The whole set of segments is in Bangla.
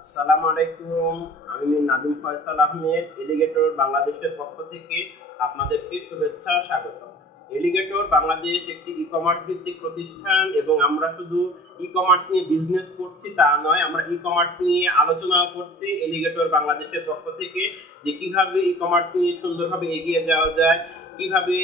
আসসালামু আলাইকুম, আমি নাদিম ফয়সাল আহমেদ, এলিগেটর বাংলাদেশের পক্ষ থেকে আপনাদেরকে শুভেচ্ছা স্বাগত এলিগেটর বাংলাদেশ একটি ই কমার্স ভিত্তিক প্রতিষ্ঠান এবং আমরা শুধু ই কমার্স নিয়ে বিজনেস করছি তা নয়, আমরা ই কমার্স নিয়ে আলোচনা করছি এলিগেটর বাংলাদেশের পক্ষ থেকে যে কীভাবে ই কমার্স নিয়ে সুন্দরভাবে এগিয়ে যাওয়া যায় কীভাবে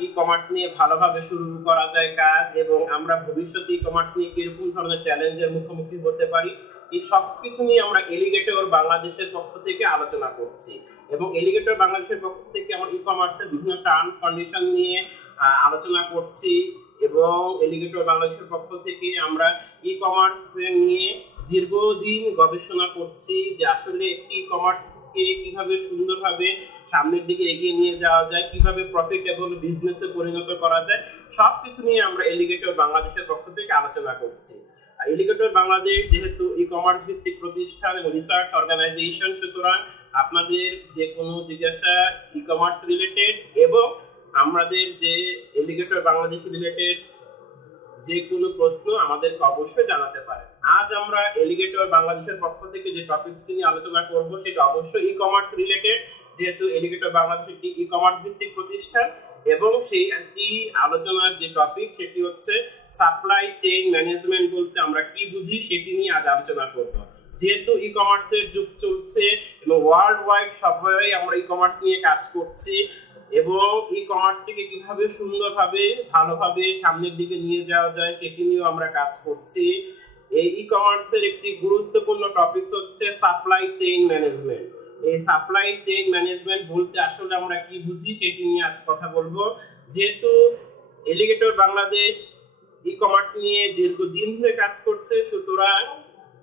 ই কমার্স নিয়ে ভালোভাবে শুরু করা যায় কাজ এবং আমরা ভবিষ্যতে ই কমার্স নিয়ে কীরকম ধরনের চ্যালেঞ্জের মুখোমুখি হতে পারি, এই সব কিছু নিয়ে আমরা এলিগেটর বাংলাদেশের পক্ষ থেকে আলোচনা করছি। এবং এলিগেটর বাংলাদেশের পক্ষ থেকে আমরা ই কমার্সের বিভিন্ন টার্মস কন্ডিশন নিয়ে আলোচনা করছি এবং এলিগেটর বাংলাদেশের পক্ষ থেকে আমরা ই কমার্স নিয়ে দীর্ঘদিন গবেষণা করছি যে আসলে ই কমার্সকে কীভাবে সুন্দরভাবে সামনের দিকে এগিয়ে নিয়ে যাওয়া যায়, কীভাবে প্রফিটেবল বিজনেসে পরিণত করা যায় সব কিছু নিয়ে আমরা এলিগেটর বাংলাদেশের পক্ষ থেকে আলোচনা করছি। এলিগেটর বাংলাদেশ যেহেতু ই কমার্স ভিত্তিক প্রতিষ্ঠান এবং রিসার্চ অর্গানাইজেশন সুতরাং আপনাদের যে কোনো জিজ্ঞাসা ই কমার্স রিলেটেড এবং আমাদের যে এলিগেটর বাংলাদেশ রিলেটেড যে কোনো প্রশ্ন আমাদেরকে অবশ্যই জানাতে পারেন। আজ আমরা এলিগেটর বাংলাদেশের পক্ষ থেকে যে টপিকসটি নিয়ে আলোচনা করব, সেটা অবশ্যই ই কমার্স রিলেটেড যেহেতু এলিগেটর বাংলাদেশ একটি ই কমার্স ভিত্তিক প্রতিষ্ঠান, এবং সেই একটি আলোচনার যে টপিক সেটি হচ্ছে সাপ্লাই চেইন ম্যানেজমেন্ট বলতে আমরা কি বুঝি, সেটি নিয়ে আজ আলোচনা করব। যেহেতু ই কমার্সের যুগ চলছে, এবং ওয়ার্ল্ড ওয়াইড সবাই আমরা ই কমার্স নিয়ে কাজ করছি, এবং ই কমার্সটিকে কীভাবে সুন্দরভাবে, ভালোভাবে সামনের দিকে নিয়ে যাওয়া যায়, সেটি নিয়েও আমরা কাজ করছি। এই ই কমার্সের একটি গুরুত্বপূর্ণ টপিক হচ্ছে সাপ্লাই চেইন ম্যানেজমেন্ট এই সাপ্লাই চেইন ম্যানেজমেন্ট বলতে আসলে আমরা কি বুঝি সেটি নিয়ে আজ কথা বলব। যেহেতু এলিগেটর বাংলাদেশ ই কমার্স নিয়ে দীর্ঘদিন ধরে কাজ করছে, সুতরাং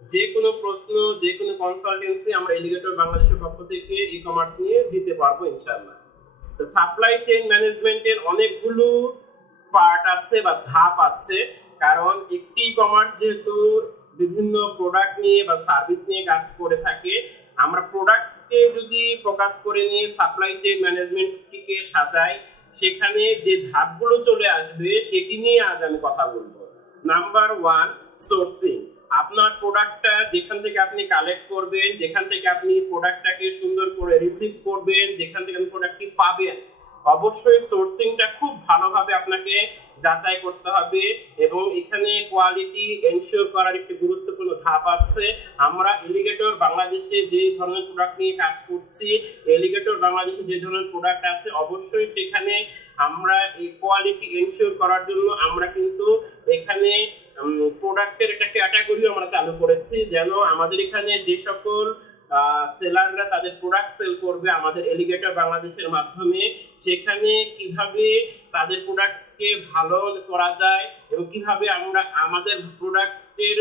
যে কোনো প্রশ্ন, যে কোনো কনসালটেন্সি আমরা এলিগেটর বাংলাদেশের পক্ষ থেকে ই কমার্স নিয়ে দিতে পারব ইনশাআল্লাহ। তো সাপ্লাই চেইন ম্যানেজমেন্টের অনেকগুলো পার্ট আছে বা ধাপ আছে। কারণ একটি কমার্স যেহেতু বিভিন্ন প্রোডাক্ট নিয়ে বা সার্ভিস নিয়ে কাজ করে থাকে, আমরা প্রোডাক্টকে যদি ফোকাস করে নিয়ে সাপ্লাই চেইন ম্যানেজমেন্টটিকে সাজাই, সেখানে যে ধাপগুলো চলে আসবে সেটি নিয়ে আজ আমি কথা বলব। নাম্বার ওয়ান সোর্সিং আপনার প্রোডাক্টটা যেখান থেকে আপনি কালেক্ট করবেন, যেখান থেকে আপনি প্রোডাক্টটাকে সুন্দর করে রিসিভ করবেন, যেখান থেকে আপনি প্রোডাক্টটি পাবেন, অবশ্যই সোর্সিংটা খুব ভালোভাবে আপনাকে যাচাই করতে হবে এবং এখানে কোয়ালিটি এনশিওর করার একটি গুরুত্বপূর্ণ ধাপ আছে। আমরা এলিগেটর বাংলাদেশে যে ধরনের প্রোডাক্ট নিয়ে কাজ করছি এলিগেটর বাংলাদেশে যে ধরনের প্রোডাক্ট আছে, অবশ্যই সেখানে আমরা এই কোয়ালিটি এনশিওর করার জন্য আমরা কিন্তু এখানে প্রোডাক্টের একটা ক্যাটাগরি আমরা চালু করেছি যেন আমাদের এখানে যে সকল সেলাররা তাদের প্রোডাক্ট সেল করবে আমাদের এলিগেটর বাংলাদেশের মাধ্যমে, সেখানে কীভাবে তাদের প্রোডাক্টকে ভালো করা যায় এবং কীভাবে আমরা আমাদের প্রোডাক্টের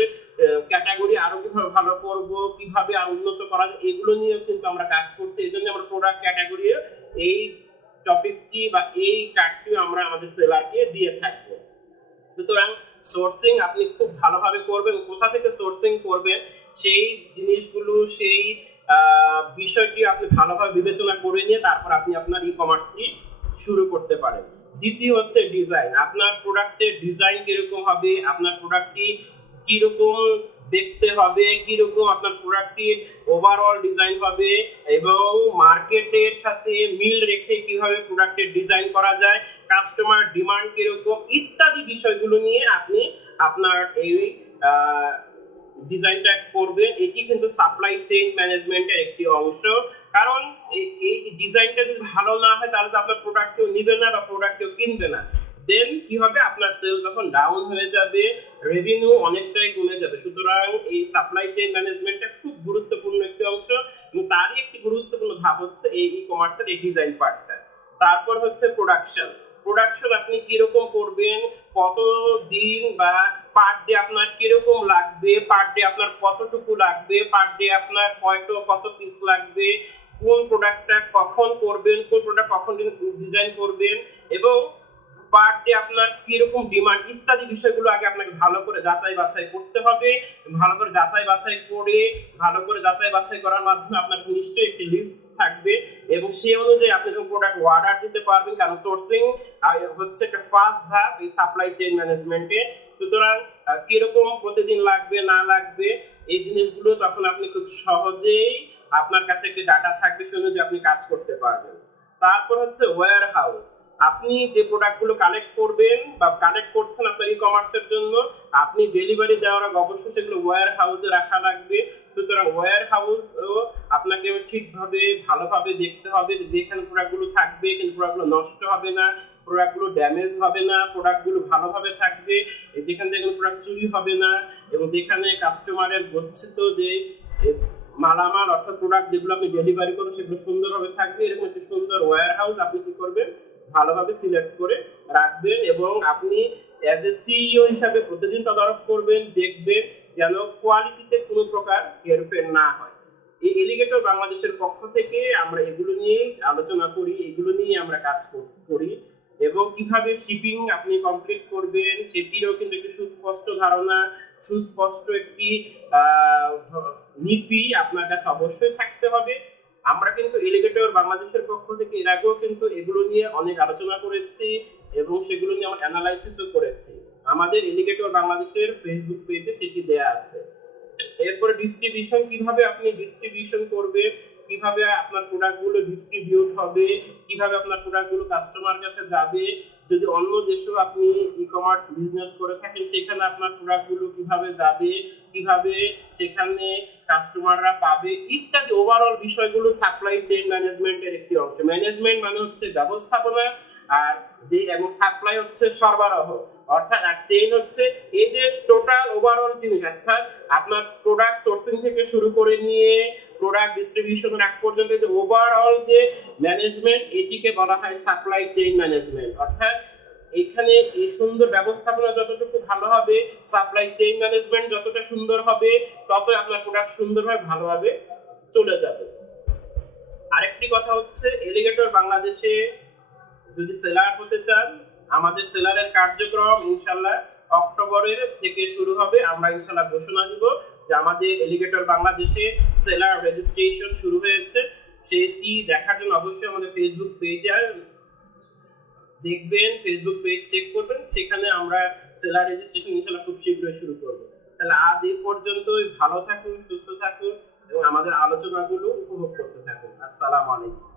ক্যাটাগরি আরও কীভাবে ভালো করব, কীভাবে আরও উন্নত করা যায়, এগুলো নিয়েও কিন্তু আমরা কাজ করছি। এই জন্য আমরা প্রোডাক্ট ক্যাটাগরি এই টপিকসটি বা এই কার্ডটিও আমরা আমাদের সেলারকে দিয়ে থাকব। সুতরাং সোর্সিং আপনি খুব ভালোভাবে করবেন, কোথা থেকে সোর্সিং করবেন, সেই জিনিসগুলো, সেই বিষয়টি আপনি ভালোভাবে বিবেচনা করে নিয়ে তারপর আপনি আপনার ই কমার্সটি শুরু করতে পারেন। দ্বিতীয় হচ্ছে ডিজাইন আপনার প্রোডাক্টের ডিজাইন কীরকম হবে? আপনার প্রোডাক্টটি কীরকম দেখতে হবে? কীরকম আপনার প্রোডাক্টটির ওভারঅল ডিজাইন হবে? এবং মার্কেটের সাথে মিল রেখে কীভাবে প্রোডাক্টের ডিজাইন করা যায়? কাস্টমার ডিমান্ড কীরকম? ইত্যাদি বিষয়গুলো নিয়ে আপনি আপনার এই ডিজাইনটা করবেন এটি কিন্তু সাপ্লাই চেইন ম্যানেজমেন্টের একটি অংশ। কারণ এই- ডিজাইনটা যদি ভালো না হয়, তাহলে তো আপনার প্রোডাক্ট কেউ নিবে না বা প্রোডাক্ট কেউ কিনবে না। দেন কি হবে? আপনার সেল তখন ডাউন হয়ে যাবে রেভিনিউ অনেকটাই কমে যাবে। সুতরাং এই সাপ্লাই চেইন ম্যানেজমেন্টটা খুব গুরুত্বপূর্ণ একটি অংশ এবং তারই একটি গুরুত্বপূর্ণ ধাপ হচ্ছে এই ই কমার্সের এই ডিজাইন পার্টটা তারপর হচ্ছে প্রোডাকশন প্রোডাকশন আপনি কীরকম করবেন কত দিন বা পার ডে আপনার কীরকম লাগবে পার ডে আপনার কতটুকু লাগবে পার ডে আপনার কয়টো কত পিস লাগবে, কোন প্রোডাক্টটা কখন করবেন, কোন প্রোডাক্ট কখন ডিজাইন করবেন এবং পার ডে আপনার কীরকম ডিমান্ড ইত্যাদি বিষয়গুলো আগে আপনাকে ভালো করে যাচাই বাছাই করতে হবে। ভালো করে যাচাই বাছাই করে, ভালো করে যাচাই বাছাই করার মাধ্যমে আপনার নিশ্চয়ই একটি লিস্ট থাকবে। সেই অনুযায়ী আপনি যখন প্রোডাক্ট অর্ডার দিতে পারবেন কারণ সোর্সিং হচ্ছে একটা ফার্স্ট ধাপ এই সাপ্লাই চেইন ম্যানেজমেন্টে সুতরাং কীরকম প্রতিদিন লাগবে, না লাগবে, এই জিনিসগুলো তখন আপনি খুব সহজেই আপনার কাছে একটি ডাটা থাকবে সে অনুযায়ী আপনি কাজ করতে পারবেন। তারপর হচ্ছে ওয়্যার হাউস আপনি যে প্রোডাক্টগুলো কালেক্ট করবেন বা কালেক্ট করছেন আপনার ই কমার্সের জন্য, আপনি ডেলিভারি দেওয়ার আগে অবশ্যই সেগুলো ওয়্যার হাউসে রাখা লাগবে। সুতরাং ওয়্যার হাউস আপনাকে ঠিকভাবে, ভালোভাবে দেখতে হবে যে যেখানে প্রোডাক্টগুলো থাকবে, কিন্তু প্রোডাক্টগুলো নষ্ট হবে না প্রোডাক্টগুলো ড্যামেজ হবে না প্রোডাক্টগুলো ভালোভাবে থাকবে যেখান থেকে প্রোডাক্ট চুরি হবে না, এবং যেখানে কাস্টমারের গচ্ছিত যে মালামাল অর্থাৎ প্রোডাক্ট যেগুলো আপনি ডেলিভারি করবেন, সেগুলো সুন্দরভাবে থাকবে, এরকম একটি সুন্দর ওয়্যার হাউস আপনি কি করবেন? ভালোভাবে সিলেক্ট করে রাখবেন এবং আপনি অ্যাজ এ সিইও হিসাবে প্রতিদিন তদারক করবেন, দেখবেন যেন কোয়ালিটিতে কোনো প্রকার হেরফের না হয়। এই এলিগেটর বাংলাদেশের পক্ষ থেকে আমরা এগুলো নিয়ে আলোচনা করি, এগুলো নিয়ে আমরা কাজ কর- এবং কীভাবে শিপিং আপনি কমপ্লিট করবেন সেটিরও কিন্তু একটি সুস্পষ্ট ধারণা, সুস্পষ্ট একটি নীতি আপনার কাছে অবশ্যই থাকতে হবে। আমরা কিন্তু এলিগেটর বাংলাদেশের পক্ষ থেকে এর আগেও কিন্তু এগুলো নিয়ে অনেক আলোচনা করেছি এবং সেগুলো নিয়ে আমরা অ্যানালাইসিসও করেছি। আমাদের এলিগেটর বাংলাদেশের ফেসবুক পেজে সেটি দেয়া আছে। এরপরে ডিস্ট্রিবিউশন কীভাবে আপনি ডিস্ট্রিবিউশন করবে, কীভাবে আপনার প্রোডাক্টগুলো ডিস্ট্রিবিউট হবে, কীভাবে আপনার প্রোডাক্টগুলো কাস্টমার কাছে যাবে যদি অন্য দেশেও আপনি ই কমার্স বিজনেস করে থাকেন, সেখানে আপনার প্রোডাক্টগুলো কীভাবে যাবে, কীভাবে সেখানে কাস্টমাররা পাবে, ইত্যাদি ওভারঅল বিষয়গুলো সাপ্লাই চেইন ম্যানেজমেন্টের একটি অংশ। ম্যানেজমেন্ট মানে হচ্ছে ব্যবস্থাপনা, আর যে, এবং সাপ্লাই হচ্ছে সরবরাহ, অর্থাৎ আর চেইন হচ্ছে এই যে টোটাল ওভারঅল জিনিস অর্থাৎ আপনার প্রোডাক্ট সোর্সিং থেকে শুরু করে নিয়ে প্রোডাক্ট ডিস্ট্রিবিউশন আগ পর্যন্ত যে ওভারঅল যে ম্যানেজমেন্ট এটিকে বলা হয় সাপ্লাই চেইন ম্যানেজমেন্ট অর্থাৎ এখানে এই সুন্দর ব্যবস্থাপনা যতটুকু ভালো হবে সাপ্লাই চেইন ম্যানেজমেন্ট যতটা সুন্দর হবে, ততই আপনার প্রোডাক্ট সুন্দরভাবে ভালোভাবে চলে যাবে। আরেকটি কথা হচ্ছে এলিগেটর বাংলাদেশে যদি সেলার হতে চান, আমাদের সেলারের কার্যক্রম ইনশাল্লাহ অক্টোবরের থেকে শুরু হবে। আমরা ইনশাল্লাহ ঘোষণা দিব। যে আমাদের এলিগেটর বাংলাদেশে সেলার রেজিস্ট্রেশন শুরু হয়েছে। সেটি দেখার জন্য অবশ্যই আমাদের ফেসবুক পেজে দেখবেন ফেসবুক পেজ চেক করবেন। সেখানে আমরা সেলার রেজিস্ট্রেশন ইনশাল্লাহ খুব শীঘ্রই শুরু করব। তাহলে আজ এই পর্যন্তই। ভালো থাকুন, সুস্থ থাকুন এবং আমাদের আলোচনাগুলো উপভোগ করতে থাকুন। আসসালামু আলাইকুম।